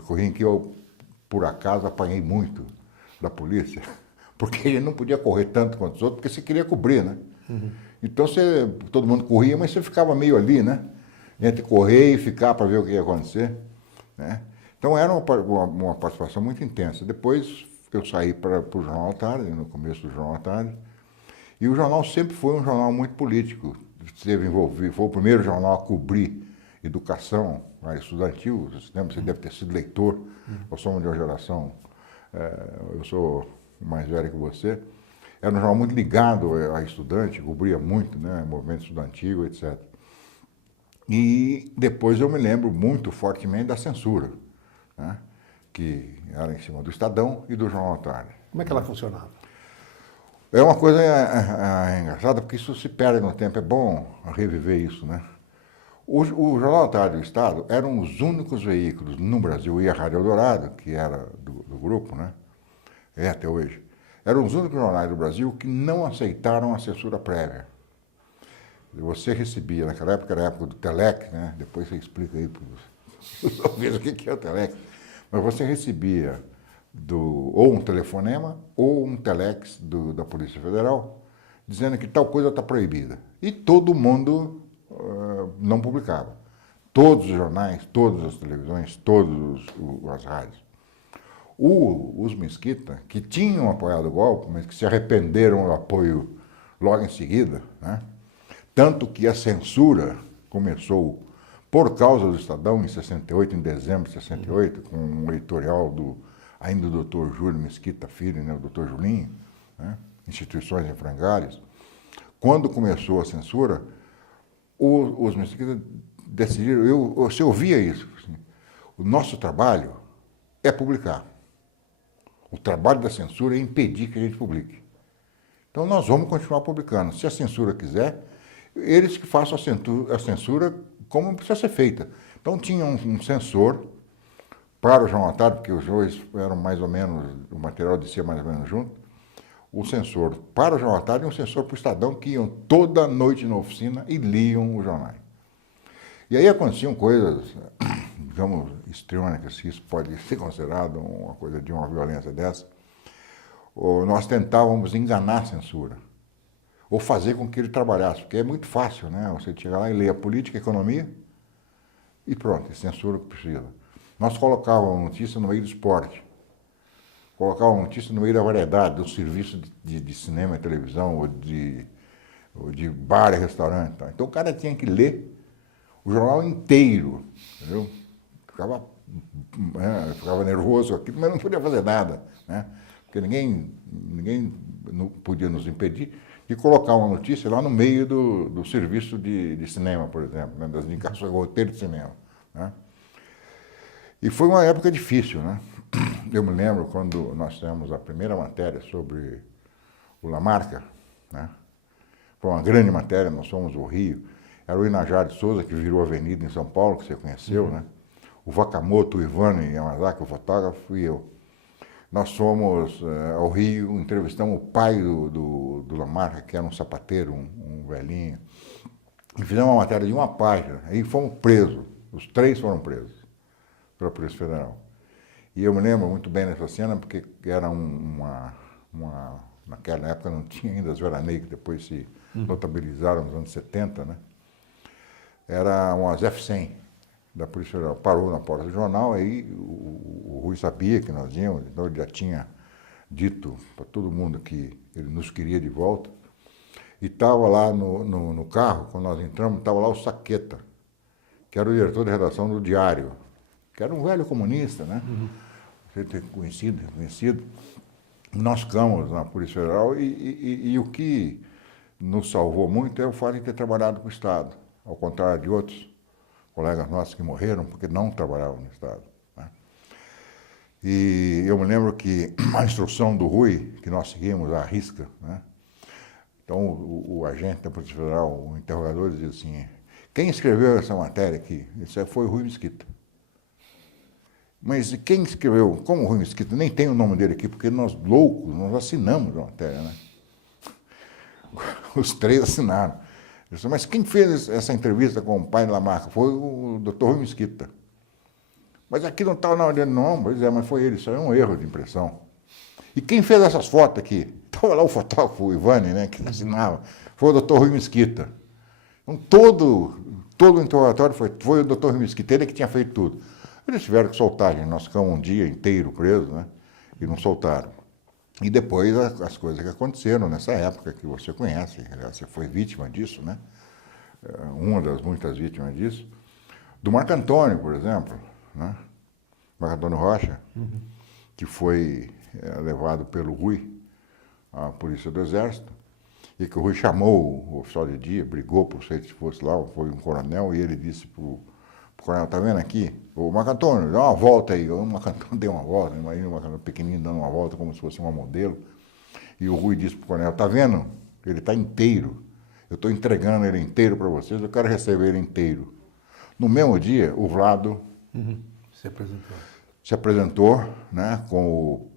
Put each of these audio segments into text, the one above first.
Corria em que eu, por acaso, apanhei muito da polícia, porque ele não podia correr tanto quanto os outros, porque você queria cobrir, né? Então todo mundo corria, mas você ficava meio ali, né? Entre correr e ficar para ver o que ia acontecer, né? Então era uma participação muito intensa. Depois eu saí para o Jornal à Tarde, no começo do Jornal à Tarde, e o jornal sempre foi um jornal muito político. Esteve envolvido, foi o primeiro jornal a cobrir educação estudantil. Você deve ter sido leitor. Nós somos de uma geração, eu sou mais velho que você. Era um jornal muito ligado a estudante, cobria muito, né, movimento estudantil, etc. E depois eu me lembro muito fortemente da censura, né, que era em cima do Estadão e do Jornal à Tarde. Como é que ela funcionava? É uma coisa engraçada, porque isso se perde no tempo, é bom reviver isso, né? O Jornal à Tarde e o Estado eram os únicos veículos no Brasil, e a Rádio Eldorado, que era do grupo, né? É até hoje, eram os únicos jornais do Brasil que não aceitaram a censura prévia. Você recebia, naquela época era a época do Telec, né? Depois você explica aí para os ouvintes o que é o Telec. Mas você recebia ou um telefonema ou um telex da Polícia Federal dizendo que tal coisa está proibida. E todo mundo não publicava. Todos os jornais, todas as televisões, todas as rádios. Os Mesquita, que tinham apoiado o golpe, mas que se arrependeram do apoio logo em seguida, né? Tanto que a censura começou por causa do Estadão em 68, em dezembro de 68, com um editorial ainda do Dr. Júlio Mesquita Filho, né, o Dr. Julinho, né, Instituições em Frangalhos. Quando começou a censura, os Mesquita decidiram, você ouvia isso, assim, o nosso trabalho é publicar. O trabalho da censura é impedir que a gente publique. Então nós vamos continuar publicando. Se a censura quiser, eles que façam a censura como precisa ser feita. Então tinha um censor para o Jornal à Tarde, porque os dois eram mais ou menos, o material descia mais ou menos junto, o censor para o Jornal à Tarde e um censor para o Estadão, que iam toda noite na oficina e liam os jornais. E aí aconteciam coisas, digamos, histriônicas, se isso pode ser considerado uma coisa de uma violência dessa. Nós tentávamos enganar a censura, ou fazer com que ele trabalhasse, porque é muito fácil, né? Você chega lá e lê a política, a economia, e pronto, é censura que precisa. Nós colocávamos notícia no meio do esporte, colocávamos notícia no meio da variedade, do serviço de cinema e televisão, ou de bar e restaurante. Tá? Então o cara tinha que ler o jornal inteiro, entendeu? Ficava nervoso aqui, mas não podia fazer nada, né? Porque ninguém não podia nos impedir de colocar uma notícia lá no meio do serviço de cinema, por exemplo, né? Das indicações, roteiro de cinema, né? E foi uma época difícil, né? Eu me lembro quando nós tivemos a primeira matéria sobre o Lamarca, né? Foi uma grande matéria, nós fomos ao Rio. Era o Inajá de Souza, que virou avenida em São Paulo, que você conheceu, né? O Wakamoto, o Ivane Yamazaki, o fotógrafo, e eu. Nós fomos ao Rio, entrevistamos o pai do Lamarca, que era um sapateiro, um velhinho. E fizemos uma matéria de uma página. Aí fomos presos. Os três foram presos pela Polícia Federal. E eu me lembro muito bem dessa cena, porque era naquela época não tinha ainda as veraneio, que depois se notabilizaram nos anos 70, né? Era umas F-100 da Polícia Federal. Parou na porta do jornal, aí o Rui sabia que nós íamos, então ele já tinha dito para todo mundo que ele nos queria de volta. E estava lá no carro, quando nós entramos, estava lá o Saqueta, que era o diretor de redação do Diário, que era um velho comunista, né? Você tem conhecido. Nós ficamos na Polícia Federal e o que nos salvou muito é o fato de ter trabalhado com o Estado, ao contrário de outros colegas nossos que morreram porque não trabalhavam no Estado, né? E eu me lembro que a instrução do Rui, que nós seguimos à risca, né? Então o agente da Polícia Federal, o interrogador, dizia assim: quem escreveu essa matéria aqui? Isso foi o Rui Mesquita. Mas quem escreveu? Como o Rui Mesquita? Nem tem o nome dele aqui, porque nós loucos, nós assinamos a matéria, né? Os três assinaram. Eu disse, mas quem fez essa entrevista com o pai da Lamarca? Foi o Dr. Rui Mesquita. Mas aqui não está na ordem, não. Pois é, mas foi ele, isso é um erro de impressão. E quem fez essas fotos aqui? Estava lá o fotógrafo, o Ivani, né, que assinava. Foi o Dr. Rui Mesquita. Então, todo o interrogatório foi o Dr. Rui Mesquita, ele que tinha feito tudo. Eles tiveram que soltar, gente. Nós ficamos um dia inteiro presos, né, e não soltaram. E depois as coisas que aconteceram nessa época, que você conhece, aliás, você foi vítima disso, né? Uma das muitas vítimas disso. Do Marco Antônio, por exemplo, né? Marco Antônio Rocha, que foi levado pelo Rui à Polícia do Exército, e que o Rui chamou o oficial de dia, brigou por se fosse lá, foi um coronel, e ele disse para o coronel, tá vendo aqui? O Marco Antônio, dá uma volta aí. O Marco Antônio deu uma volta, imagina o Marco Antônio pequenininho dando uma volta como se fosse uma modelo. E o Rui disse para o coronel, tá vendo? Ele está inteiro. Eu estou entregando ele inteiro para vocês, eu quero receber ele inteiro. No mesmo dia, o Vlado se apresentou, né, com o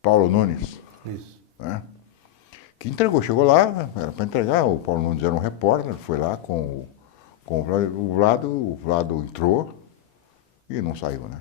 Paulo Nunes. Isso. Né, que entregou, chegou lá, era para entregar, o Paulo Nunes era um repórter, foi lá com o Vlado entrou e não saiu, né?